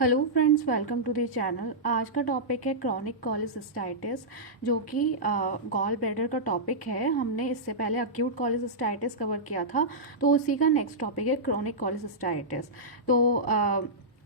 Hello friends, welcome to the channel. आज का topic है क्रॉनिक कॉलेसिस्टाइटिस, जो कि गॉल ब्लैडर का टॉपिक है। हमने इससे पहले अक्यूट कॉलेसिस्टाइटिस कवर किया था, तो उसी का नेक्स्ट टॉपिक है क्रॉनिक कॉलेसिस्टाइटिस। तो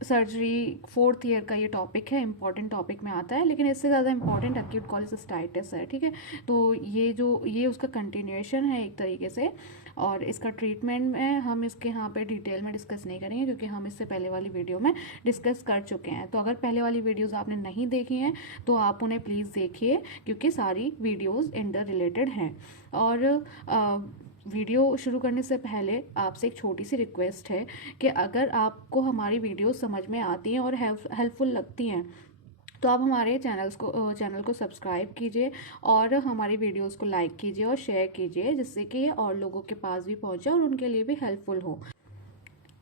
सर्जरी फोर्थ ईयर का ये टॉपिक है, इंपॉर्टेंट टॉपिक में आता है, लेकिन इससे ज़्यादा इंपॉर्टेंट अक्यूट कॉलेसिस्टाइटिस है। ठीक है, तो ये उसका कंटिन्यूएशन है एक तरीके से, और इसका ट्रीटमेंट में हम इसके यहाँ पे डिटेल में डिस्कस नहीं करेंगे, क्योंकि हम इससे पहले वाली वीडियो में डिस्कस कर चुके हैं। तो अगर पहले वाली वीडियोस आपने नहीं देखी हैं तो आप उन्हें प्लीज़ देखिए, क्योंकि सारी वीडियोस इंटर रिलेटेड हैं। और वीडियो शुरू करने से पहले आपसे एक छोटी सी रिक्वेस्ट है कि अगर आपको हमारी वीडियोस समझ में आती हैं और हेल्पफुल लगती हैं, तो आप हमारे चैनल को सब्सक्राइब कीजिए और हमारी वीडियोस को लाइक कीजिए और शेयर कीजिए, जिससे कि ये और लोगों के पास भी पहुंचे और उनके लिए भी हेल्पफुल हो।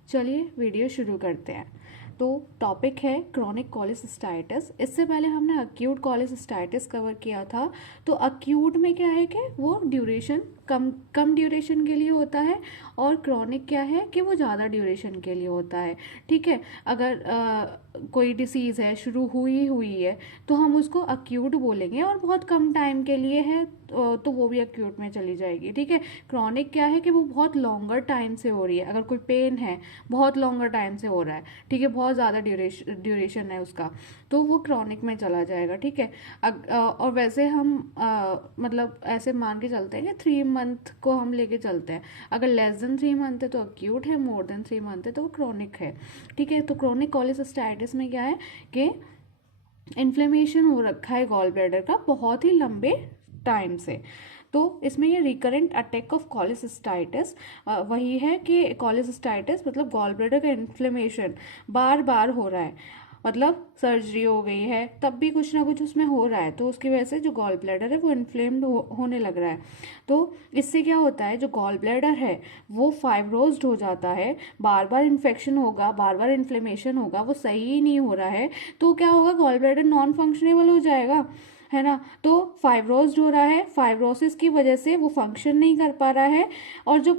चलिए वीडियो शुरू करते हैं। तो टॉपिक है क्रॉनिक कॉलेसिस्टाइटिस। इससे पहले हमने अक्यूट कॉलेसिस्टाइटिस कवर किया था। तो अक्यूट में क्या है कि वो ड्यूरेशन कम ड्यूरेशन के लिए होता है, और क्रॉनिक क्या है कि वो ज़्यादा ड्यूरेशन के लिए होता है। ठीक है, अगर कोई डिसीज़ है, शुरू हुई है, तो हम उसको अक्यूट बोलेंगे, और बहुत कम टाइम के लिए है तो वो भी अक्यूट में चली जाएगी। ठीक है, क्रॉनिक क्या है कि वो बहुत लॉन्गर टाइम से हो रही है। अगर कोई पेन है, बहुत लॉन्गर टाइम से हो रहा है, ठीक है, बहुत ज़्यादा ड्यूरेशन है उसका, तो वो क्रॉनिक में चला जाएगा। ठीक है, और वैसे हम मतलब ऐसे मान के चलते हैं कि 3 मंथ को हम लेके चलते हैं। अगर लेस देन 3 मंथ है तो अक्यूट है, मोर देन 3 मंथ है तो वो क्रॉनिक है। ठीक है, तो क्रॉनिक कॉलेसिस्टाइटिस में क्या है कि इन्फ्लेमेशन हो रखा है गॉल ब्लैडर का बहुत ही लंबे टाइम से। तो इसमें ये रिकरेंट अटैक ऑफ कॉलेसिस्टाइटिस वही है कि कॉलेसिस्टाइटिस मतलब गॉल ब्लैडर का इन्फ्लेमेशन बार बार हो रहा है, मतलब सर्जरी हो गई है तब भी कुछ ना कुछ उसमें हो रहा है, तो उसकी वजह से जो गॉल ब्लैडर है वो इन्फ्लेम्ड होने लग रहा है। तो इससे क्या होता है, जो गॉल ब्लैडर है वो फाइब्रोज्ड हो जाता है, बार बार इन्फेक्शन होगा, बार बार इन्फ्लेमेशन होगा, वो सही ही नहीं हो रहा है, तो क्या होगा, गॉल ब्लैडर नॉन फंक्शनेबल हो जाएगा, है ना। तो फाइब्रोज्ड हो रहा है, फाइब्रोसिस की वजह से वो फंक्शन नहीं कर पा रहा है, और जो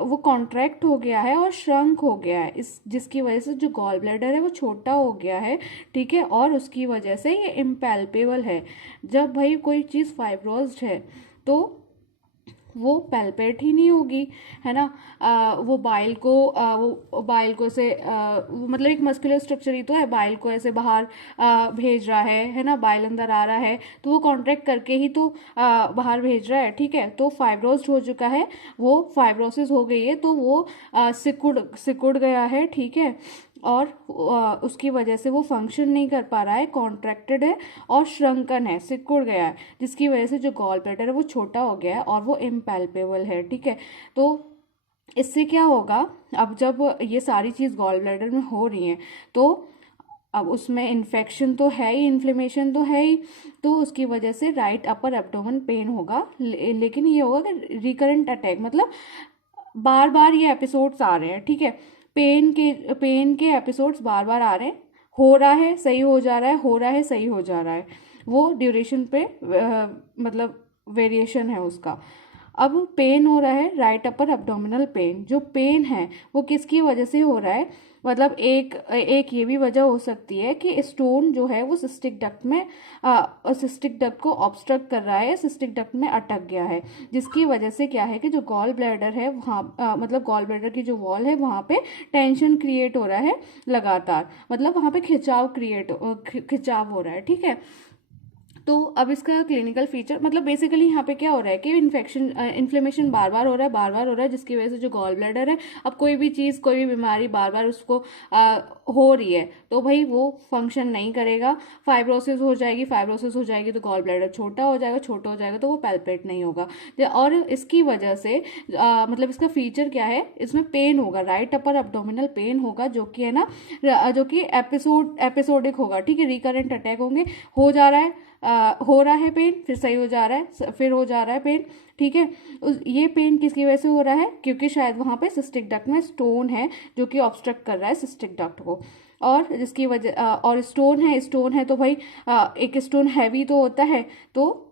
वो कॉन्ट्रैक्ट हो गया है और श्रंक हो गया है, इस जिसकी वजह से जो गॉल ब्लैडर है वो छोटा हो गया है। ठीक है, और उसकी वजह से ये इम्पैल्पेबल है। जब भाई कोई चीज़ फाइब्रोज्ड है तो वो पैल्पेट ही नहीं होगी, है ना। वो बाइल को ऐसे मतलब एक मस्कुलर स्ट्रक्चर ही तो है, बाइल को ऐसे बाहर भेज रहा है ना, बाइल अंदर आ रहा है तो वो कॉन्ट्रैक्ट करके ही तो बाहर भेज रहा है। ठीक है, तो फाइब्रोस्ड हो चुका है, वो फाइब्रोसिस हो गई है, तो वो सिकुड़ गया है। ठीक है, और उसकी वजह से वो फंक्शन नहीं कर पा रहा है, कॉन्ट्रैक्टेड है और श्रंकन है, सिकुड़ गया है, जिसकी वजह से जो गॉल ब्लैडर है वो छोटा हो गया है और वो इम्पैल्पेबल है। ठीक है, तो इससे क्या होगा, अब जब ये सारी चीज़ गॉल ब्लैडर में हो रही हैं, तो अब उसमें इन्फेक्शन तो है ही, इन्फ्लेमेशन तो है ही, तो उसकी वजह से राइट अपर एब्डोमेन पेन होगा। लेकिन ये होगा कि रिकरेंट अटैक, मतलब बार बार ये एपिसोड्स आ रहे हैं। ठीक है, पेन के एपिसोड्स बार बार आ रहे हैं, हो रहा है सही हो जा रहा है, हो रहा है सही हो जा रहा है, वो ड्यूरेशन पे मतलब वेरिएशन है उसका। अब पेन हो रहा है, राइट अपर एब्डोमिनल पेन, जो पेन है वो किसकी वजह से हो रहा है, मतलब एक ये भी वजह हो सकती है कि स्टोन जो है वो सिस्टिक डक्ट को ऑब्स्ट्रक्ट कर रहा है, सिस्टिक डक्ट में अटक गया है, जिसकी वजह से क्या है कि जो गॉल ब्लैडर है वहाँ मतलब गॉल ब्लैडर की जो वॉल है वहाँ पे टेंशन क्रिएट हो रहा है लगातार, मतलब वहाँ पे खिंचाव हो रहा है। ठीक है, तो अब इसका क्लिनिकल फीचर मतलब बेसिकली यहाँ पे क्या हो रहा है कि इन्फ्लेमेशन बार बार हो रहा है, बार बार हो रहा है, जिसकी वजह से जो गॉल ब्लैडर है, अब कोई भी चीज़, कोई भी बीमारी बार बार उसको हो रही है, तो भाई वो फंक्शन नहीं करेगा, फाइब्रोसिस हो जाएगी तो गॉल ब्लैडर छोटा हो जाएगा तो वो पैल्पेट नहीं होगा। और इसकी वजह से मतलब इसका फीचर क्या है, इसमें पेन होगा, राइट अपर एब्डोमिनल पेन होगा, जो कि है ना, जो कि एपिसोडिक होगा। ठीक है, रिकरेंट अटैक होंगे, हो रहा है पेन, फिर सही हो जा रहा है, फिर हो जा रहा है पेन। ठीक है, ये पेन किसकी वजह से हो रहा है, क्योंकि शायद वहाँ पे सिस्टिक डक्ट में स्टोन है जो कि ऑब्स्ट्रक्ट कर रहा है सिस्टिक डक्ट को, और जिसकी वजह और स्टोन है तो भाई एक स्टोन हैवी तो होता है, तो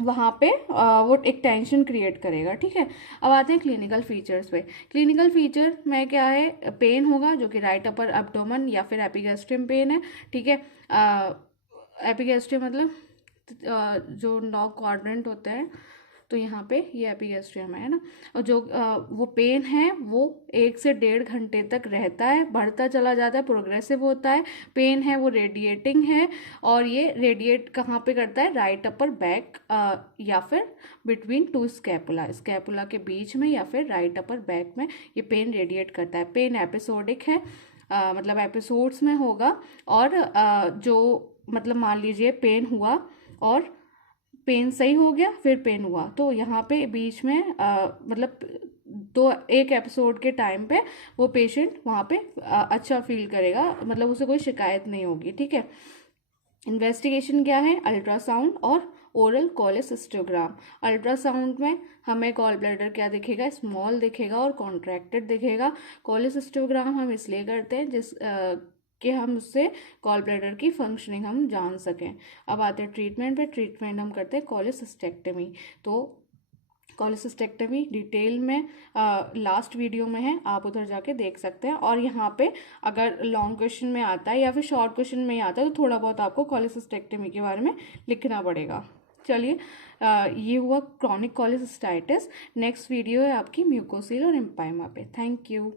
वहाँ पे वो एक टेंशन क्रिएट करेगा, ठीक है। अब आते हैं क्लिनिकल फीचर्स पे। क्लिनिकल फीचर में क्या है, पेन होगा जो कि राइट अपर एब्डोमेन या फिर एपिगैस्ट्रियम पेन है, ठीक है। एपिगैस्ट्रियम मतलब जो 9 क्वाड्रेंट होते हैं, तो यहाँ पे ये एपिगैस्ट्रियम है ना। और जो वो पेन है वो 1 से 1.5 घंटे तक रहता है, बढ़ता चला जाता है, प्रोग्रेसिव होता है। पेन है वो रेडिएटिंग है, और ये रेडिएट कहाँ पे करता है, राइट अपर बैक या फिर बिटवीन 2 स्कैपुला, स्कैपुला के बीच में या फिर राइट अपर बैक में ये पेन रेडिएट करता है। पेन एपिसोडिक है, मतलब एपिसोड्स में होगा। और जो मतलब मान लीजिए पेन हुआ और पेन सही हो गया, फिर पेन हुआ, तो यहाँ पे बीच में मतलब तो एक एपिसोड के टाइम पे वो पेशेंट वहाँ पे अच्छा फील करेगा, मतलब उसे कोई शिकायत नहीं होगी, ठीक है। इन्वेस्टिगेशन क्या है, अल्ट्रासाउंड और ओरल कोलेसिस्टोग्राम। अल्ट्रासाउंड में हमें गॉल ब्लैडर क्या दिखेगा, स्मॉल दिखेगा और कॉन्ट्रैक्टेड दिखेगा। कोलेसिस्टोग्राम हम इसलिए करते हैं कि हम उससे गॉल ब्लैडर की फंक्शनिंग हम जान सकें। अब आते हैं ट्रीटमेंट पे। ट्रीटमेंट हम करते हैं कोलेसिस्टेक्टमी। तो कोलेसिस्टेक्टमी डिटेल में लास्ट वीडियो में है, आप उधर जाके देख सकते हैं। और यहाँ पे अगर लॉन्ग क्वेश्चन में आता है या फिर शॉर्ट क्वेश्चन में आता है तो थोड़ा बहुत आपको कोलेसिस्टेक्टमी के बारे में लिखना पड़ेगा। चलिए, ये हुआ क्रॉनिक कोलेसिस्टाइटिस। नेक्स्ट वीडियो है आपकी म्यूकोसील और एम्पाइमा पे। Thank you.